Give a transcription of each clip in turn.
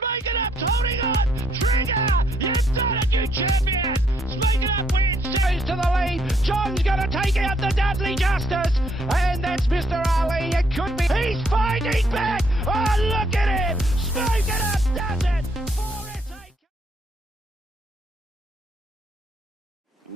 Make it up, holding on, Trigger, you've done it, you champion. Make it up, wins, goes to the lead. John's going to take out the Dudley Justice, and that's Mr. Ali. It could be, he's fighting back. Oh, look at him, smoke it up, does it.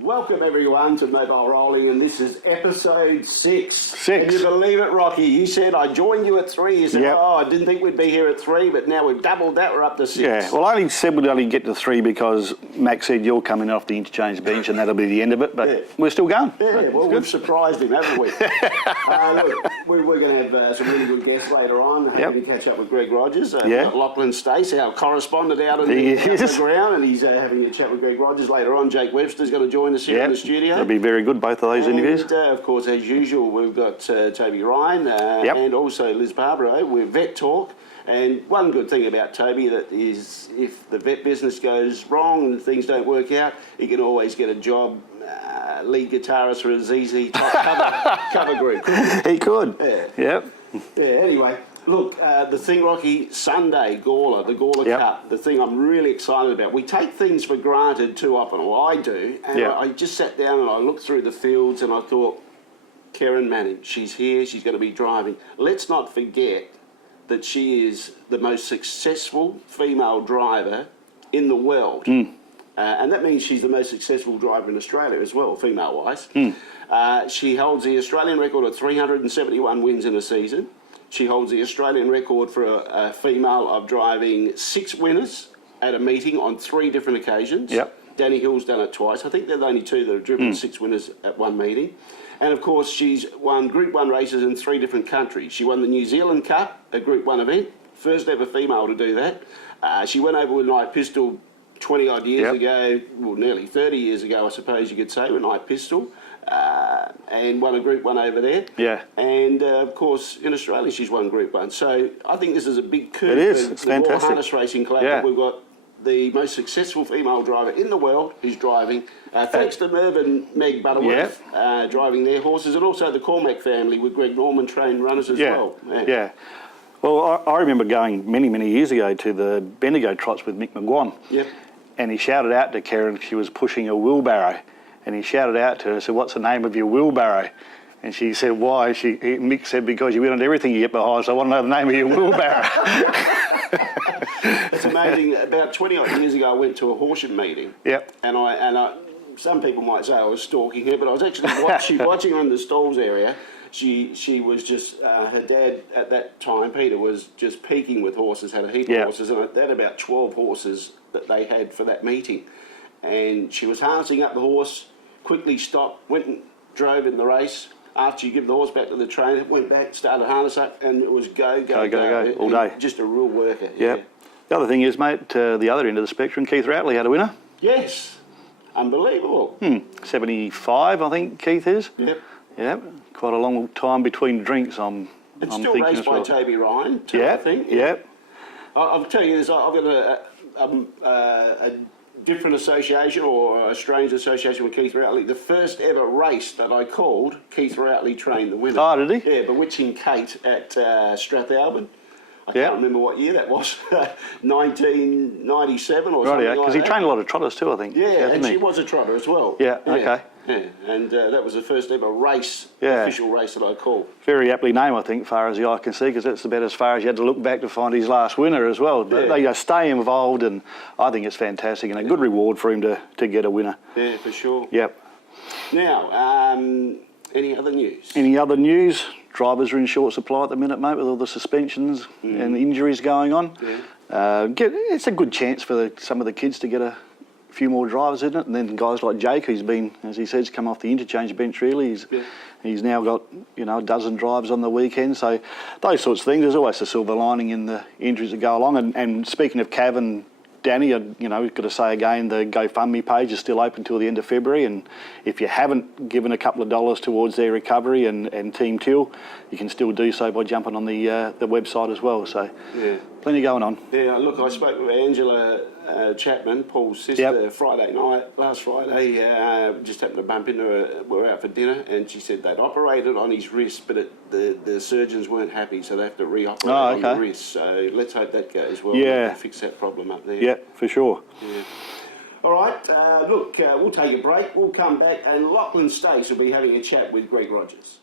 Welcome everyone to Mobile Rolling, and this is episode 6. Can you believe it, Rocky? You said I joined you at 3. You said, oh, I didn't think we'd be here at 3, but now we've doubled that. We're up to 6. Yeah, well, I only said we'd only get to 3 because Max said you're coming off the interchange bench and that'll be the end of it, but we're still going. Yeah, well, we've surprised him, haven't we? Look, we're going to have some really good guests later on. Hoping to catch up with Greg Rogers. Wroxton Steel, our correspondent out on the ground, and he's having a chat with Greg Rogers later on. Jake Webster's going to join us here in the studio. That'll be very good, both of those interviews. Of course, as usual, we've got Toby Ryan and also Liz Barbaro with Vet Talk. And one good thing about Toby that is, if the vet business goes wrong and things don't work out, he can always get a job, lead guitarist for a ZZ Top cover group. He could. Yeah. Anyway. Look, the thing, Rocky, Sunday, Gawler, the Gawler Cup, the thing I'm really excited about. We take things for granted too often, or I do, and I just sat down and I looked through the fields and I thought, Karen Manning, she's here, she's going to be driving. Let's not forget that she is the most successful female driver in the world. And that means she's the most successful driver in Australia as well, female-wise. She holds the Australian record of 371 wins in a season. She holds the Australian record for a female of driving 6 winners at a meeting on 3 different occasions. Danny Hill's done it twice. I think they're the only 2 that have driven 6 winners at one meeting. And of course, she's won Group 1 races in 3 different countries. She won the New Zealand Cup, a Group 1 event, first ever female to do that. She went over with Night Pistol 20 odd years ago, well, nearly 30 years ago, I suppose you could say, with Night Pistol. And won a Group 1 over there. And, of course, in Australia, she's won Group 1. So I think this is a big coup. It is. It's fantastic. World Harness Racing Club. We've got the most successful female driver in the world who's driving, thanks to Merv and Meg Butterworth, driving their horses, and also the Cormac family with Greg Norman trained runners as well. Well, I remember going many, many years ago to the Bendigo trots with Mick McGuan. And he shouted out to Karen, she was pushing a wheelbarrow. And he shouted out to her, said, what's the name of your wheelbarrow? And she said, why? Mick said, because you win on everything you get behind, so I want to know the name of your wheelbarrow. It's amazing. About 20 odd years ago, I went to a Horsham meeting. And I some people might say I was stalking her, but I was actually watching her in the stalls area. She was just, her dad at that time, Peter, was just peaking with horses, had a heap of horses, and they had about 12 horses that they had for that meeting. And she was harnessing up the horse, quickly stopped, went and drove in the race. After you give the horse back to the trainer, went back, started harness up, and it was go all day. Just a real worker. The other thing is, mate, the other end of the spectrum, Keith Routley had a winner. Yes, unbelievable. 75, I think Keith is. Quite a long time between drinks. It's still raced by Toby Ryan, too, I think. I'll tell you this, I've got a different association, or a strange association with Keith Routley. The first ever race that I called, Keith Routley trained the winner. Oh, did he? Yeah, Bewitching Kate at Strathalbyn. I can't remember what year that was, 1997 or something like that. Because he trained a lot of trotters too, I think. And she was a trotter as well. Okay. And that was the first ever race, official race that I called. Very aptly named, I think, far as the eye can see, because that's about as far as you had to look back to find his last winner as well. But they stay involved, and I think it's fantastic, and a good reward for him to get a winner. Yeah, for sure. Now, any other news? Any other news? Drivers are in short supply at the minute, mate, with all the suspensions and injuries going on. It's a good chance for some of the kids to get a few more drivers, isn't it? And then guys like Jake, who's been, as he says, come off the interchange bench really. He's now got, a dozen drives on the weekend. So those sorts of things, there's always a silver lining in the injuries that go along. And speaking of Cav and Danny, we've got to say again, the GoFundMe page is still open till the end of February, and if you haven't given a couple of dollars towards their recovery and Team Till, you can still do so by jumping on the website as well. So plenty going on. Yeah, look, I spoke with Angela Chapman, Paul's sister, last Friday. Just happened to bump into her. We were out for dinner, and she said they'd operated on his wrist, but the surgeons weren't happy, so they have to re-operate on the wrist. So let's hope that goes well. Yeah. Fix that problem up there. Yeah, for sure. Yeah. All right, look, we'll take a break. We'll come back, and Wroxton Stace will be having a chat with Greg Rogers.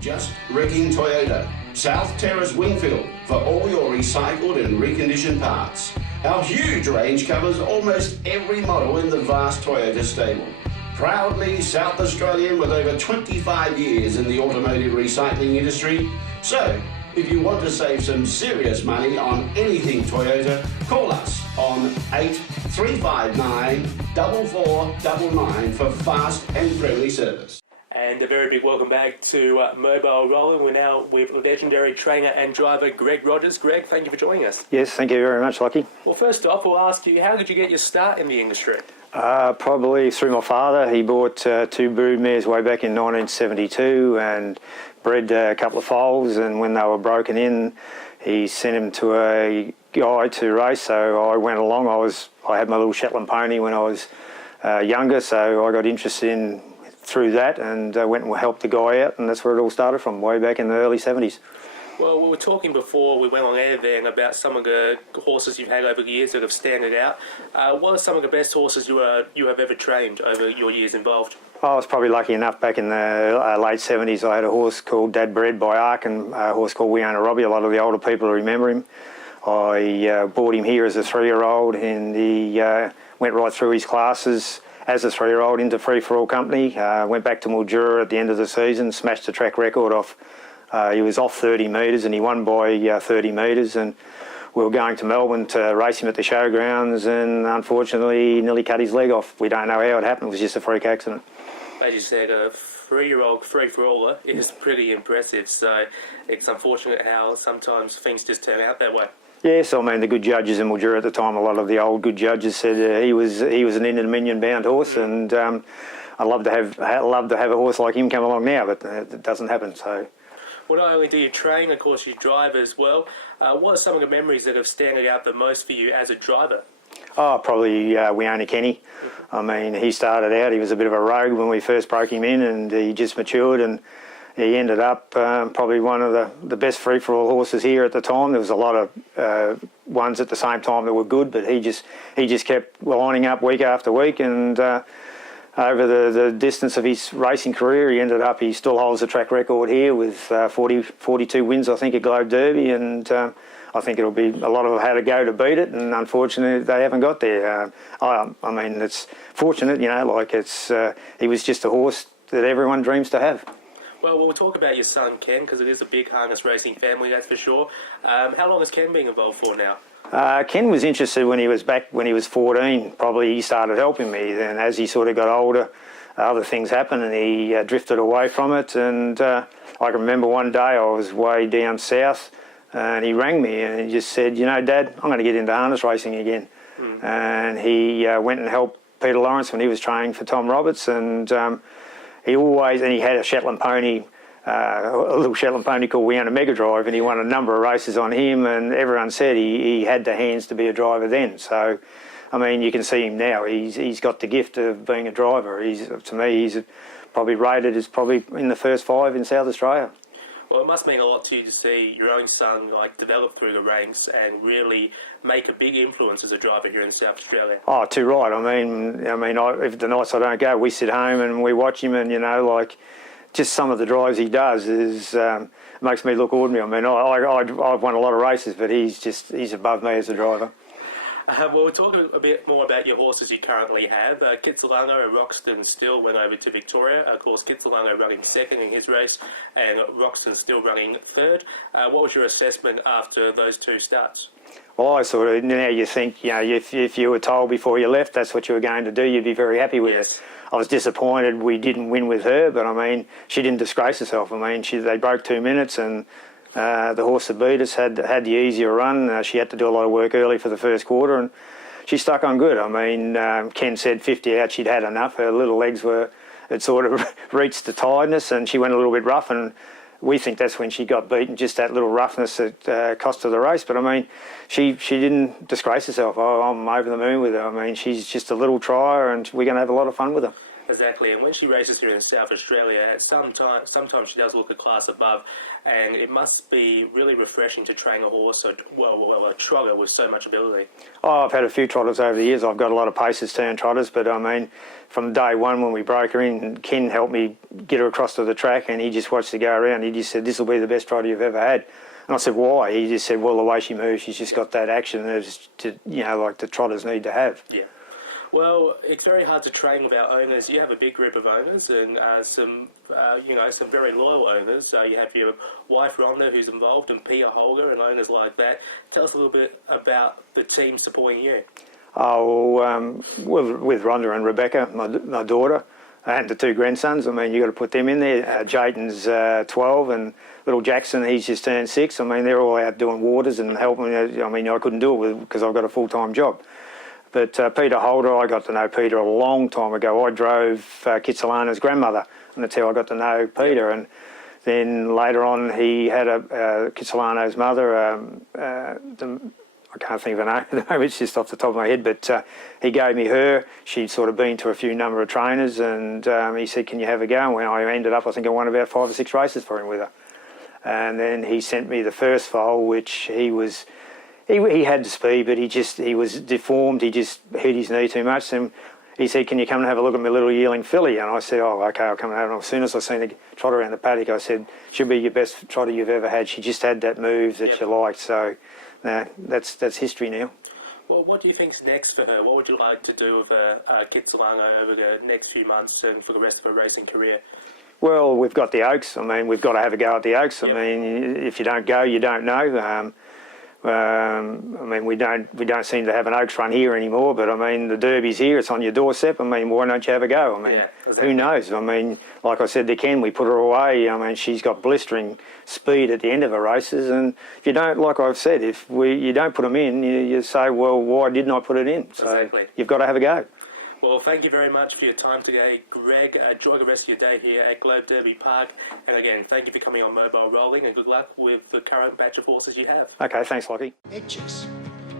Just Wrecking Toyota, South Terrace Wingfield, for all your recycled and reconditioned parts. Our huge range covers almost every model in the vast Toyota stable. Proudly South Australian with over 25 years in the automotive recycling industry. So, if you want to save some serious money on anything Toyota, call us on 8359 4499 for fast and friendly service. And a very big welcome back to Mobile Rolling. We're now with legendary trainer and driver Greg Rogers. Greg, thank you for joining us. Yes, thank you very much, Lachie. Well, first off, we'll ask you, how did you get your start in the industry? Probably through my father. He bought two brood mares way back in 1972 and bred a couple of foals, and when they were broken in, he sent him to a guy to race, so I went along. I had my little Shetland pony when I was younger, so I got interested in through that and went and helped the guy out, and that's where it all started from, way back in the early 70s. Well, we were talking before we went on air then about some of the horses you've had over the years that have standed out. What are some of the best horses you have ever trained over your years involved? I was probably lucky enough back in the late 70s. I had a horse called Dad Bred by Ark and a horse called We Own a Robbie. A lot of the older people remember him. I bought him here as a 3-year-old, and he went right through his classes as a 3-year-old into free-for-all company. Went back to Mildura at the end of the season, smashed the track record off. He was off 30 metres and he won by 30 metres, and we were going to Melbourne to race him at the showgrounds, and unfortunately he nearly cut his leg off. We don't know how it happened. It was just a freak accident. As you said, a 3-year-old free-for-aller is pretty impressive, so it's unfortunate how sometimes things just turn out that way. Yes, I mean, the good judges in Mildura at the time, a lot of the old good judges said he was an Inter-Dominion-bound horse, and I'd love to have a horse like him come along now, but it doesn't happen. So, well, not only do you train, of course, you drive as well. What are some of the memories that have standing out the most for you as a driver? Oh, probably We Own a Kenny. I mean, he started out, he was a bit of a rogue when we first broke him in, and he just matured, and he ended up probably one of the best free-for-all horses here at the time. There was a lot of ones at the same time that were good, but he just kept lining up week after week, and over the distance of his racing career, he still holds the track record here with 42 wins, I think, at Globe Derby, and I think it'll be a lot of them had to go to beat it, and unfortunately they haven't got there. I mean, it's fortunate, he was just a horse that everyone dreams to have. Well, we'll talk about your son, Ken, because it is a big harness racing family, that's for sure. How long has Ken been involved for now? Ken was interested when he was 14. Probably he started helping me. Then as he sort of got older, other things happened, and he drifted away from it. And I can remember one day I was way down south, and he rang me and he just said, Dad, I'm going to get into harness racing again. And he went and helped Peter Lawrence when he was training for Tom Roberts, and he had a Shetland pony, a little Shetland pony called We Own a Mega Drive, and he won a number of races on him, and everyone said he had the hands to be a driver then. So, I mean, you can see him now. He's got the gift of being a driver. To me, he's probably rated as probably in the first 5 in South Australia. Well, it must mean a lot to you to see your own son develop through the ranks and really make a big influence as a driver here in South Australia. Oh, too right. I mean, if the nights I don't go, we sit home and we watch him, and just some of the drives he does makes me look ordinary. I mean, I've won a lot of races, but he's above me as a driver. Well, we'll talk a bit more about your horses you currently have. Kitsilano and Wroxton Steel went over to Victoria. Of course, Kitsilano running second in his race and Wroxton Steel running third. What was your assessment after those two starts? Well, now you think, if you were told before you left that's what you were going to do, you'd be very happy with it. I was disappointed we didn't win with her, but I mean, she didn't disgrace herself. I mean, they broke 2 minutes, and the horse that beat us had the easier run. She had to do a lot of work early for the first quarter, and she stuck on good. I mean, Ken said 50 out, she'd had enough. Her little legs had sort of reached the tiredness, and she went a little bit rough, and we think that's when she got beaten, just that little roughness that cost her the race. But I mean, she didn't disgrace herself. I'm over the moon with her. I mean, she's just a little trier, and we're going to have a lot of fun with her. Exactly, and when she races here in South Australia, sometimes she does look a class above, and it must be really refreshing to train a horse, a trotter with so much ability. Oh, I've had a few trotters over the years. I've got a lot of paces turned trotters, but I mean, from day one when we broke her in, Ken helped me get her across to the track, and he just watched her go around. He just said, "This will be the best trotter you've ever had." And I said, "Why?" He just said, "Well, the way she moves, she's just got that action that, like the trotters need to have." Yeah. Well, it's very hard to train without owners. You have a big group of owners and some very loyal owners. You have your wife Rhonda, who's involved, and Peter Holger, and owners like that. Tell us a little bit about the team supporting you. Oh, with Rhonda and Rebecca, my daughter, and the two grandsons. I mean, you got to put them in there. Jayden's 12, and little Jackson, he's just turned 6. I mean, they're all out doing waters and helping. I mean, I couldn't do it because I've got a full-time job. But Peter Holder, I got to know Peter a long time ago. I drove Kitsilano's grandmother, and that's how I got to know Peter. And then later on, he had Kitsilano's mother. I can't think of her name. It's just off the top of my head. But he gave me her. She'd sort of been to a few number of trainers, and he said, "Can you have a go?" And when I ended up, I think I won about 5 or 6 races for him with her. And then he sent me the first foal, which he had the speed, but he was deformed. He just hit his knee too much. And he said, "Can you come and have a look at my little yearling filly?" And I said, "Oh, okay, I'll come and have it." And as soon as I seen her trot around the paddock, I said, "She'll be your best trotter you've ever had." She just had that move that you liked. So that's history now. Well, what do you think's next for her? What would you like to do with Kitsilano over the next few months and for the rest of her racing career? Well, we've got the Oaks. I mean, we've got to have a go at the Oaks. I mean, if you don't go, you don't know. I mean, we don't seem to have an Oaks run here anymore, but I mean, the Derby's here, it's on your doorstep. I mean, why don't you have a go? I mean, who knows? I mean, like I said to Ken, we put her away. I mean, she's got blistering speed at the end of her races, and if you don't, like I've said, you don't put them in, you say, well, why didn't I put it in? So you've got to have a go. Well, thank you very much for your time today, Greg. Enjoy the rest of your day here at Globe Derby Park. And again, thank you for coming on Mobile Rolling, and good luck with the current batch of horses you have. Okay, thanks, Lachie. Etches.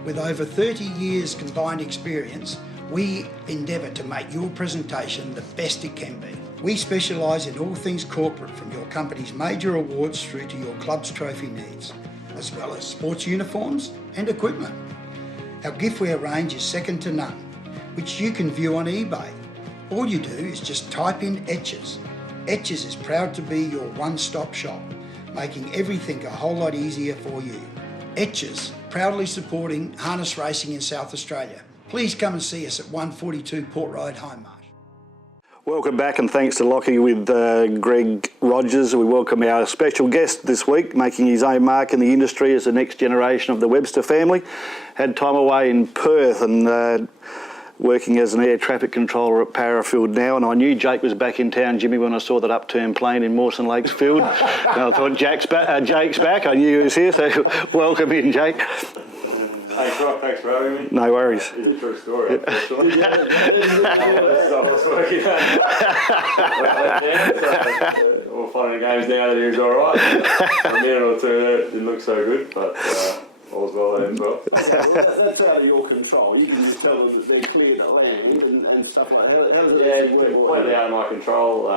With over 30 years combined experience, we endeavour to make your presentation the best it can be. We specialise in all things corporate, from your company's major awards through to your club's trophy needs, as well as sports uniforms and equipment. Our giftware range is second to none, which you can view on eBay. All you do is just type in Etches. Etches is proud to be your one-stop shop, making everything a whole lot easier for you. Etches, proudly supporting harness racing in South Australia. Please come and see us at 142 Port Road, Hindmarsh. Welcome back, and thanks to Lachie with Greg Rogers. We welcome our special guest this week, making his own mark in the industry as the next generation of the Webster family. Had time away in Perth and working as an air traffic controller at Parafield now, and I knew Jake was back in town, Jimmy, when I saw that upturned plane in Mawson Lakes Field. And I thought, Jake's back. I knew he was here, so welcome in, Jake. Thanks, Rob. Thanks for having me. No worries. It's a true story. All fun and games now that he was all right. For a minute or two there, it didn't look so good, but all's well there as well. That's out of your control. You can just tell them that they're clear to land and stuff like that. It's completely out of my control.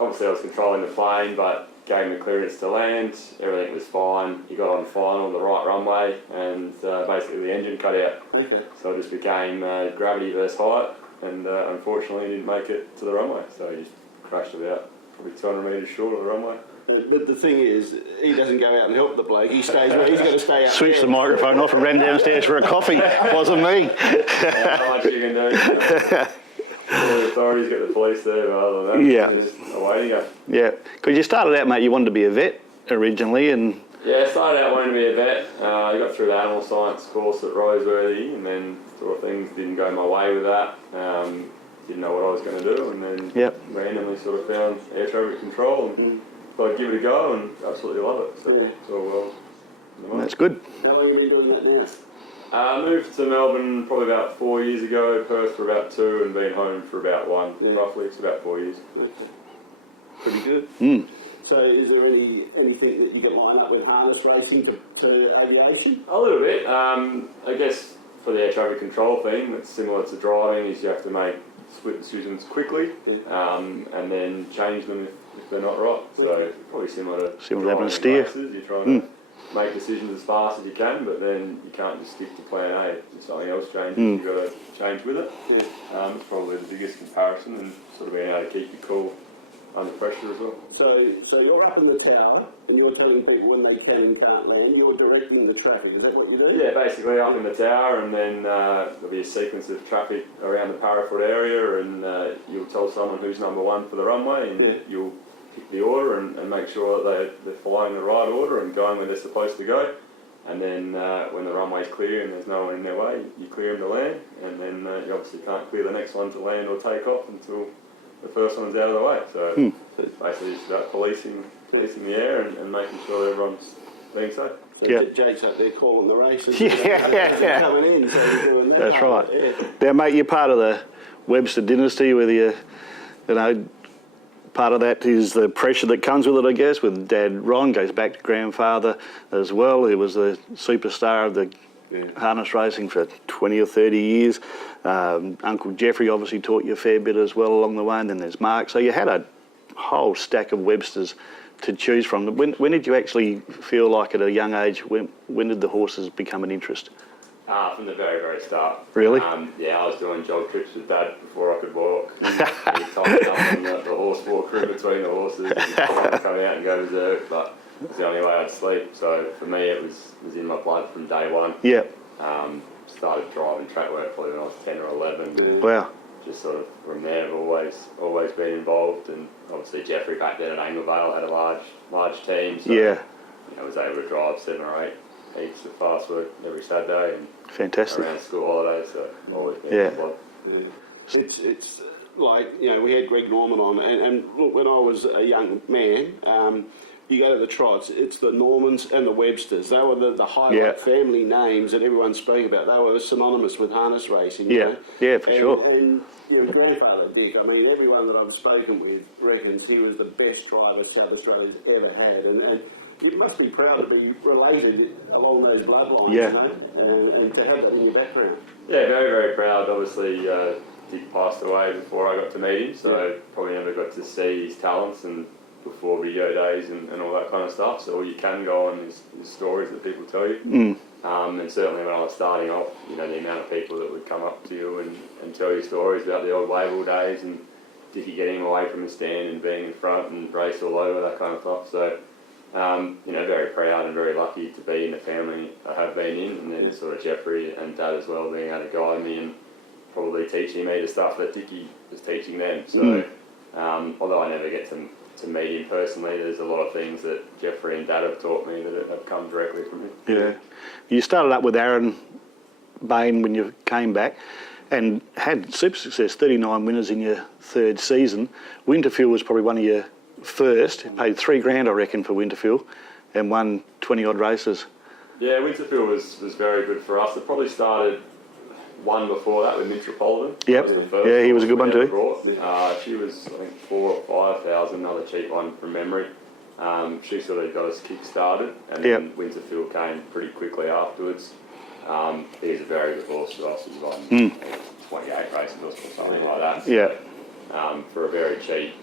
Obviously, I was controlling the plane, but gave him the clearance to land. Everything was fine. He got on final, the right runway, and basically the engine cut out. Okay. So it just became gravity versus height, and unfortunately he didn't make it to the runway. So he just crashed about probably 200 metres short of the runway. But the thing is, he doesn't go out and help the bloke. He stays where he's got to stay up. Switched the microphone off and ran downstairs for a coffee. Wasn't me. Not much you can do. All the authorities get the police there, but other than that, Yeah. just away you go. Yeah, because you started out, mate, you wanted to be a vet originally, and Yeah, I started out wanting to be a vet. I got through the animal science course at Roseworthy, and then sort of things didn't go my way with that. Didn't know what I was going to do, and then randomly sort of found air traffic control, and thought I'd give it a go, and absolutely love it. So it's all well. that's good. How long have you been doing that now? I moved to Melbourne probably about 4 years ago, Perth for about 2, and been home for about 1. Roughly, it's about 4 years. Okay. Pretty good. So is there anything that you can line up with harness racing to aviation? A little bit. I guess for the air traffic control thing, that's similar to driving, is you have to make split decisions quickly, and then change them if they're not right. So probably similar to having a steer. Races. You're trying to make decisions as fast as you can, but then you can't just stick to plan A. If something else changes, you've got to change with it. It's probably the biggest comparison, and sort of being able to keep your cool under pressure as well. So you're up in the tower and you're telling people when they can and can't land. You're directing the traffic. Is that what you do? Yeah, basically up in the tower, and then there'll be a sequence of traffic around the Parafield area, and you'll tell someone who's number one for the runway, and you'll pick the order and make sure that they're following the right order and going where they're supposed to go. And then when the runway's clear and there's no one in their way, you clear them to land, and then you obviously can't clear the next one to land or take off until the first one's out of the way. So it's basically just about policing the air and making sure everyone's being safe. So Jake's up there calling the races. Coming in, so you're doing that. That's right. Now, mate, you're part of the Webster dynasty, whether you know, part of that is the pressure that comes with it, I guess, with Dad Ron, goes back to grandfather as well. He was the superstar of the harness racing for 20 or 30 years. Uncle Jeffrey obviously taught you a fair bit as well along the way, and then there's Mark. So you had a whole stack of Websters to choose from. When did you actually feel like at a young age, when did the horses become an interest? From the very, very start. Really? I was doing jog trips with Dad before I could walk. He told me on the horse walk room between the horses, and come out and go berserk, but it was the only way I'd sleep. So for me, it was in my blood from day one. Yeah. Started driving track work probably when I was 10 or 11. Wow. Just sort of from there, I've always been involved, and obviously Jeffrey back then at Anglevale had a large team. So, I was able to drive 7 or 8 heaps of fast work every Saturday and fantastic around school holidays. So always been involved. It's like, we had Greg Norman on, and look, when I was a young man, you go to the trots, it's the Normans and the Websters. They were the highlight family names that everyone spoke about. They were synonymous with harness racing. Yeah, for sure. And your grandfather, Dick, I mean, everyone that I've spoken with reckons he was the best driver South Australia's ever had. And you must be proud to be related along those bloodlines, and to have that in your background. Yeah, very, very proud. Obviously, Dick passed away before I got to meet him, so probably never got to see his talents and before video days and all that kind of stuff. So all you can go on is stories that people tell you. And certainly when I was starting off, the amount of people that would come up to you and tell you stories about the old Wavell days and Dickie getting away from the stand and being in front and race all over, that kind of stuff. So, very proud and very lucky to be in the family I have been in, and then sort of Jeffrey and Dad as well being able to guide me and probably teaching me the stuff that Dickie was teaching them. So, although I never get to meet him personally, there's a lot of things that Jeffrey and Dad have taught me that have come directly from him. Yeah. You started up with Aaron Bain when you came back and had super success, 39 winners in your third season. Winterfield was probably one of your first. You paid $3,000, I reckon, for Winterfield and won 20 odd races. Yeah, Winterfield was very good for us. It probably started one before that with Metropolitan. Yep. Yeah, he was a good one too. She was, I think, 4,000 or 5,000, another cheap one from memory. She sort of got us kick-started, and then Winterfield came pretty quickly afterwards. He was a very good horse to us. He won 28 races or something like that. So, for a very cheap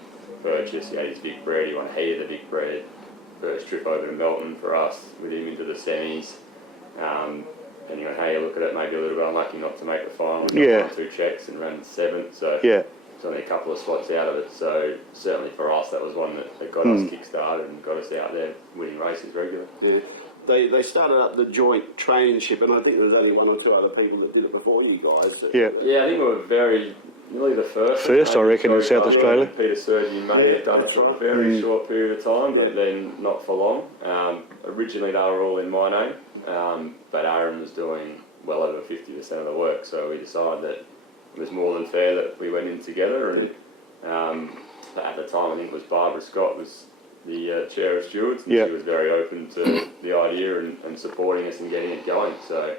purchase, he had his big breed. He won a heat of the big breed. First trip over to Melton for us with him into the semis. Depending on how you look at it, maybe a little bit unlucky not to make the final. Won 2 checks and ran 7th, so it's only a couple of spots out of it. So certainly for us, that was one that got us kick-started and got us out there winning races regularly. Yeah. They started up the joint traineeship, and I think there was only 1 or 2 other people that did it before you guys. Yeah, I think we were nearly the first. First, I reckon, in South Australia. Peter Surgeon may have done it for a very short period of time, but then not for long. Originally, they were all in my name, but Aaron was doing well over 50% of the work, so we decided that it was more than fair that we went in together. And at the time, I think it was Barbara Scott was the chair of stewards, and she was very open to the idea and supporting us and getting it going. So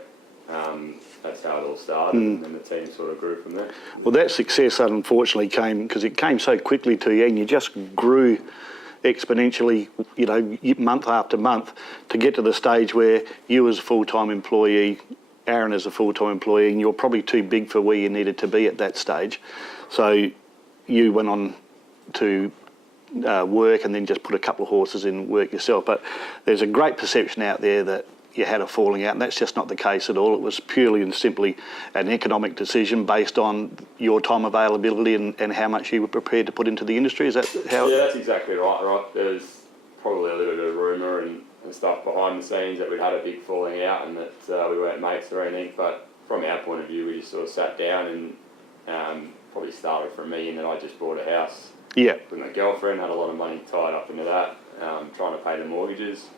that's how it all started, and then the team sort of grew from there. Well, that success unfortunately came because it came so quickly to you, and you just grew exponentially, you know, month after month to get to the stage where you as a full-time employee, Aaron as a full-time employee, and you're probably too big for where you needed to be at that stage. So you went on to work and then just put a couple of horses in work yourself. But there's a great perception out there that you had a falling out, and that's just not the case at all. It was purely and simply an economic decision based on your time availability and how much you were prepared to put into the industry. Is that how? Yeah, that's exactly right. There's probably a little bit of rumour and stuff behind the scenes that we'd had a big falling out and that we weren't mates or anything, but from our point of view, we just sort of sat down and probably started from me, and then I just bought a house with my girlfriend, had a lot of money tied up into that, trying to pay the mortgages,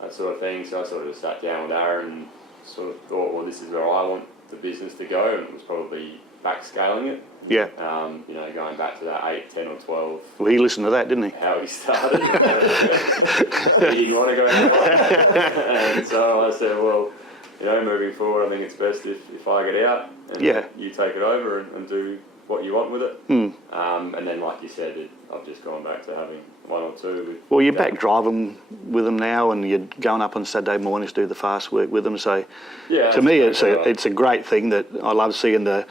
that sort of thing. So I sort of just sat down with Aaron and sort of thought, well, this is where I want the business to go, and it was probably backscaling it. Yeah. You know, going back to that 8, 10 or 12. Well, he listened to that, didn't he? How he started. He didn't want to go anywhere. And so I said, well, you know, moving forward, I think it's best if I get out and you take it over and do what you want with it. And then, like you said, I've just gone back to having one or two. Well, you're back driving with them now, and you're going up on Saturday mornings to do the fast work with them. So, to me, it's a great thing that I love seeing the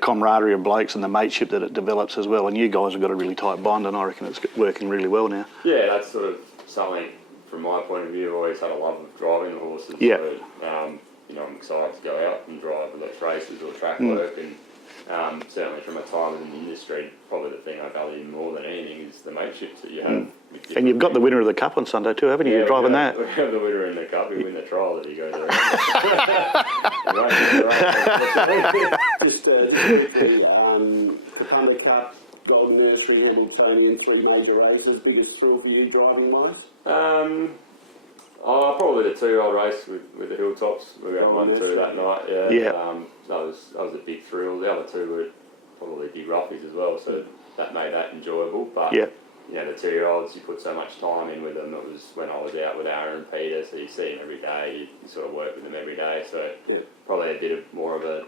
camaraderie of blokes and the mateship that it develops as well. And you guys have got a really tight bond, and I reckon it's working really well now. Yeah, that's sort of something from my point of view. I've always had a love of driving the horses. Yeah. So, you know, I'm excited to go out and drive, whether it's races or track work, and certainly from my time in the industry, probably the thing I value more than anything is the mateships that you have. And you've got the winner of the Cup on Sunday too, haven't you? You're driving that. We have the winner in the Cup. We win the trial that he goes around. Just quickly, Kapunda Cup, Golden Nursery, Hamiltonian, 3 major races. Biggest thrill for you driving-wise? Probably the 2-year-old race with the Hilltops. We had 1-2 that night. Yeah. That was a big thrill. The other 2 were probably big roughies as well, so that made that enjoyable. But you know, the 2-year-olds, you put so much time in with them. It was when I was out with Aaron and Peter, so you see them every day. You sort of work with them every day. So probably a bit of more of a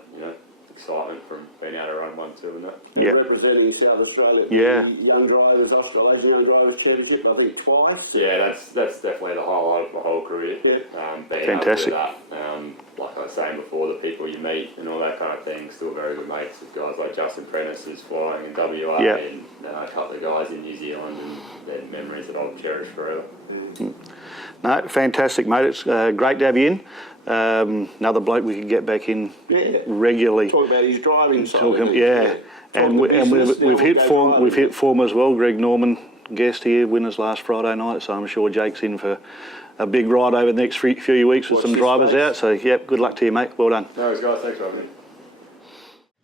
excitement from being able to run 1-2 and that. Representing South Australia, the Young Drivers, Australasian Young Drivers Championship, I think twice. Yeah, that's definitely the highlight of my whole career. Being fantastic. able to do that, like I was saying before, the people you meet and all that kind of thing, still very good mates with guys like Justin Prentice who's flying in WA and a couple of guys in New Zealand, and they're memories that I'll cherish forever. No, fantastic, mate. It's great to have you in. Another bloke we could get back in regularly. Talk about his driving side. And we've hit form. We've hit form as well. Greg Norman, guest here, winners last Friday night. So I'm sure Jake's in for a big ride over the next few weeks with some drivers out. So good luck to you, mate. Well done. No worries, guys. Thanks for having me.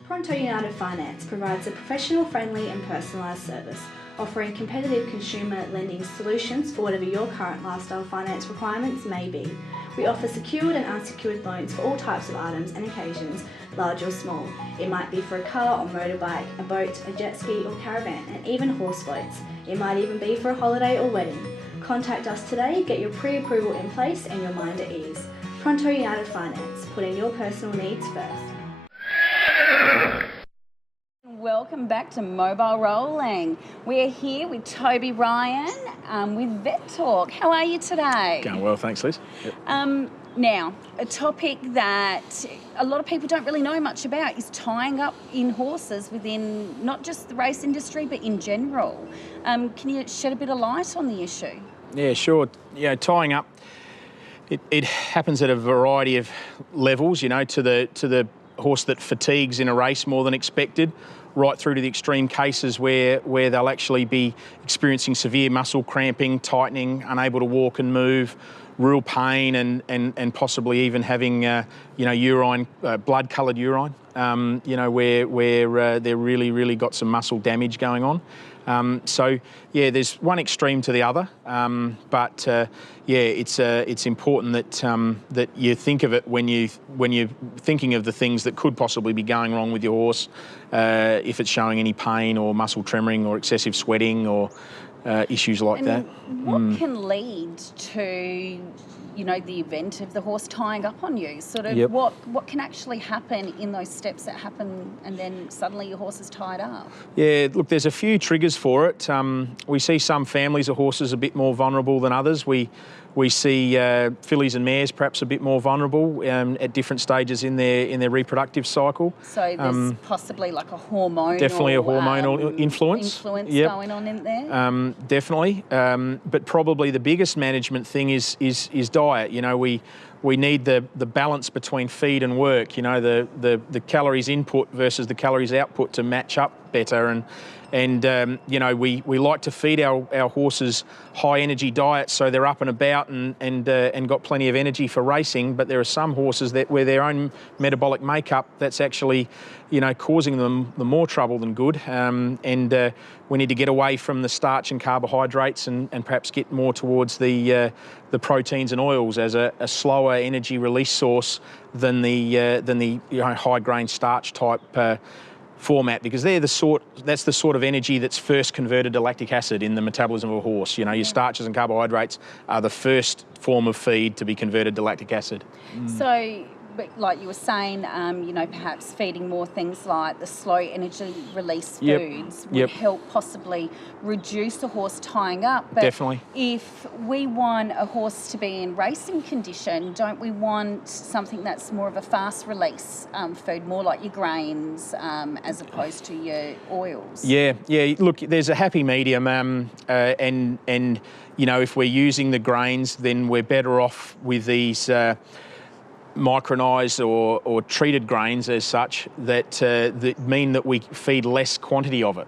Pronto United Finance provides a professional, friendly and personalised service, offering competitive consumer lending solutions for whatever your current lifestyle finance requirements may be. We offer secured and unsecured loans for all types of items and occasions, large or small. It might be for a car or motorbike, a boat, a jet ski or caravan, and even horse floats. It might even be for a holiday or wedding. Contact us today, get your pre-approval in place and your mind at ease. Pronto United Finance, putting your personal needs first. Welcome back to Mobile Rolling. We're here with Toby Ryan with Vet Talk. How are you today? Going well, thanks, Liz. Now, a topic that a lot of people don't really know much about is tying up in horses within not just the race industry but in general. Can you shed a bit of light on the issue? Yeah, sure. Tying up, it happens at a variety of levels, to the horse that fatigues in a race more than expected, right through to the extreme cases where they'll actually be experiencing severe muscle cramping, tightening, unable to walk and move, real pain, and possibly even having urine, blood-coloured urine, where they're really got some muscle damage going on. There's one extreme to the other, it's important that you think of it when you're thinking of the things that could possibly be going wrong with your horse, if it's showing any pain or muscle tremoring or excessive sweating or issues like that. What can lead to, the event of the horse tying up on you? Sort of what can actually happen in those steps that happen and then suddenly your horse is tied up? Yeah, look, there's a few triggers for it. We see some families of horses a bit more vulnerable than others. We see fillies and mares perhaps a bit more vulnerable at different stages in their reproductive cycle. So there's possibly like a hormonal... Definitely a hormonal influence going on in there? Definitely. But probably the biggest management thing is diet. We need the balance between feed and work, the calories input versus the calories output to match up better. And we like to feed our horses high energy diets so they're up and about and got plenty of energy for racing. But there are some horses where their own metabolic makeup that's actually, causing them the more trouble than good. We need to get away from the starch and carbohydrates and perhaps get more towards the proteins and oils as a slower energy release source than the high grain starch type format, because that's the sort of energy that's first converted to lactic acid in the metabolism of a horse. Your starches and carbohydrates are the first form of feed to be converted to lactic acid. So, but like you were saying, perhaps feeding more things like the slow energy release foods would help possibly reduce a horse tying up. But definitely. If we want a horse to be in racing condition, don't we want something that's more of a fast release food, more like your grains as opposed to your oils? Yeah. Look, there's a happy medium, and if we're using the grains, then we're better off with these micronized or treated grains as such that mean that we feed less quantity of it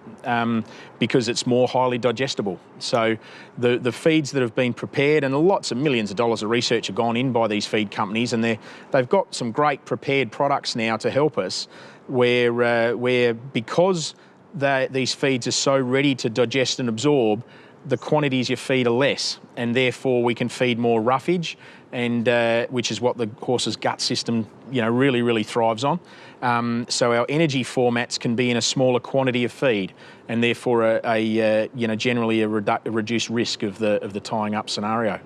because it's more highly digestible. So the feeds that have been prepared, and lots of millions of dollars of research have gone in by these feed companies, and they've got some great prepared products now to help us where because these feeds are so ready to digest and absorb, the quantities you feed are less, and therefore we can feed more roughage, and which is what the horse's gut system, really, really thrives on. So our energy formats can be in a smaller quantity of feed, and therefore generally a reduced risk of the tying up scenario.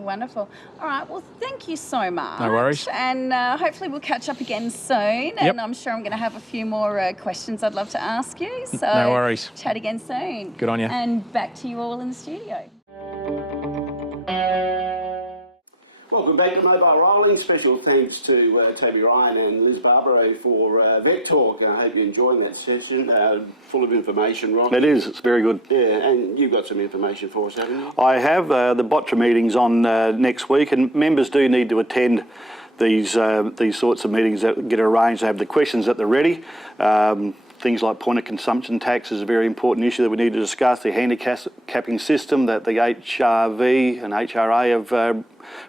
Wonderful. All right, well, thank you so much. No worries. And hopefully we'll catch up again soon. And I'm sure I'm going to have a few more questions I'd love to ask you. So no worries. Chat again soon. Good on you. And back to you all in the studio. Welcome back to Mobile Rolling. Special thanks to Toby Ryan and Liz Barbaro for Vet Talk. I hope you're enjoying that session. Full of information, Rob. It is. It's very good. Yeah, and you've got some information for us, haven't you? I have. The BOTRA meeting's on next week, and members do need to attend these sorts of meetings that get arranged. They have the questions at the ready. Things like point of consumption tax is a very important issue that we need to discuss. The handicapping system that the HRV and HRA have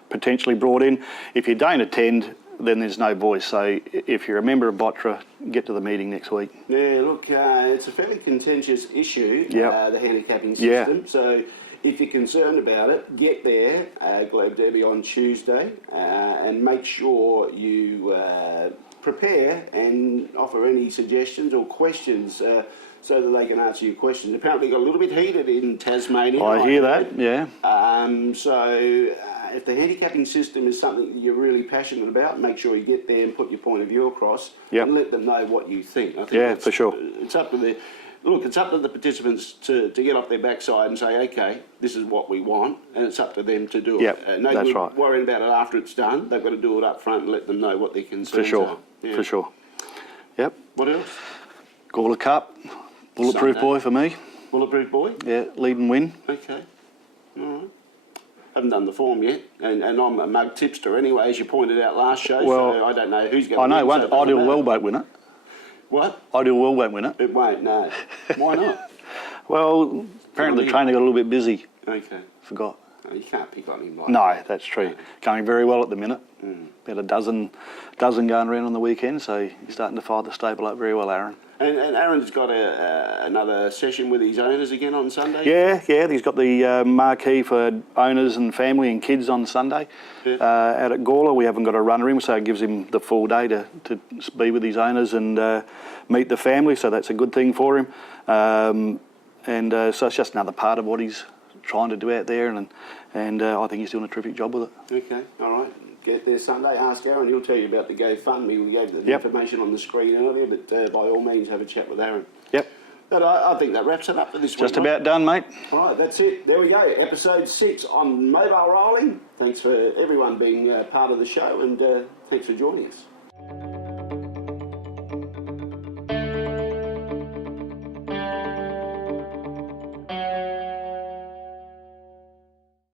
potentially brought in. If you don't attend, then there's no voice. So if you're a member of BOTRA, get to the meeting next week. Yeah, look, it's a fairly contentious issue, the handicapping system. Yeah. So if you're concerned about it, get there, Globe Derby on Tuesday, and make sure you prepare and offer any suggestions or questions so that they can answer your questions. Apparently it got a little bit heated in Tasmania. I hear that, yeah. So if the handicapping system is something that you're really passionate about, make sure you get there and put your point of view across and let them know what you think. I think for sure. It's up to the participants to get off their backside and say, okay, this is what we want, and it's up to them to do it. No that's good right. worrying about it after it's done. They've got to do it up front and let them know what their concerns are. Yeah. For sure. Yep. What else? Gawler Cup, bulletproof boy for me. Bulletproof boy? Yeah, lead and win. Okay. All right. Haven't done the form yet, and I'm a mug tipster anyway, as you pointed out last show, so I don't know who's going to win. I know, Ideal Well won't win it. What? Ideal Well won't win it. It won't, no. Why not? Well, apparently the trainer got a little bit busy. Okay. Forgot. No, you can't pick on him like No, that. that's true. Going very well at the minute. About a dozen going around on the weekend, so he's starting to fire the stable up very well, Aaron. And Aaron's got another session with his owners again on Sunday? Yeah, he's got the marquee for owners and family and kids on Sunday out at Gawler. We haven't got a runner in, so it gives him the full day to be with his owners and meet the family, so that's a good thing for him. And so it's just another part of what he's trying to do out there, and I think he's doing a terrific job with it. Okay, all right. Get there Sunday, ask Aaron, he'll tell you about the GoFundMe. We gave the information on the screen earlier, but by all means have a chat with Aaron. Yep. But I think that wraps it up for this week. Just about done, mate. All right, that's it. There we go. Episode 6 on mobile rolling. Thanks for everyone being part of the show, and thanks for joining us.